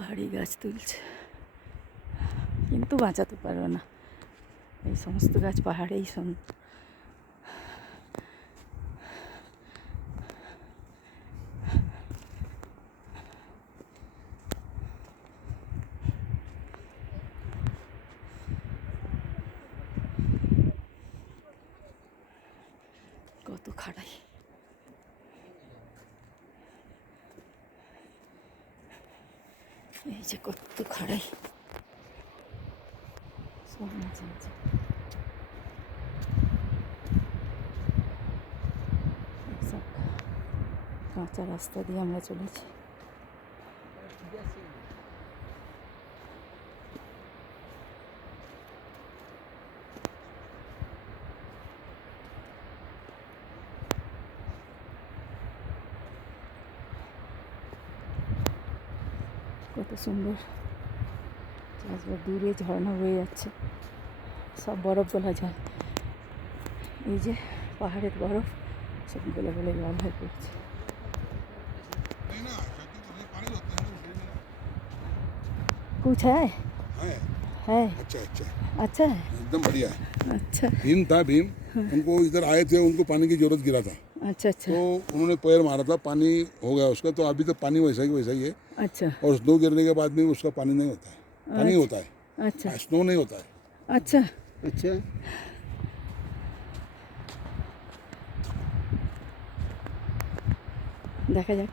পাহাড়ি গাছ তুলছে, কিন্তু বাঁচাতে পারবে না। এই সমস্ত গাছ পাহাড়েই কত খাড়াই। এই যে কত খাড়াই, কাঁচা রাস্তা দিয়ে আমরা চলেছি। কত সুন্দর, চাষবার দূরে ঝর্ণা বয়ে যাচ্ছে, সব বরফ গলা জল। এই যে পাহাড়ের বরফ সব গলে গলে জল হয়ে পড়ছে। कुछ है? है। अच्छा अच्छा अच्छा है, एकदम बढ़िया है। अच्छा भीम था, भीम उनको इधर आए थे, उनको पानी की जरूरत गिरा था, अच्छा अच्छा तो उन्होंने पैर मारा था, पानी हो गया उसका। तो अभी तो पानी वैसा ही है, अच्छा और स्नो गिरने के बाद में उसका पानी नहीं होता है, पानी होता है, अच्छा स्नो नहीं होता है। अच्छा अच्छा দেখা যাক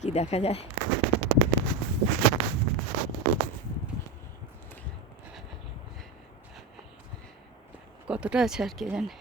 কি দেখা যায়। কতটা আছে আর কে জানে।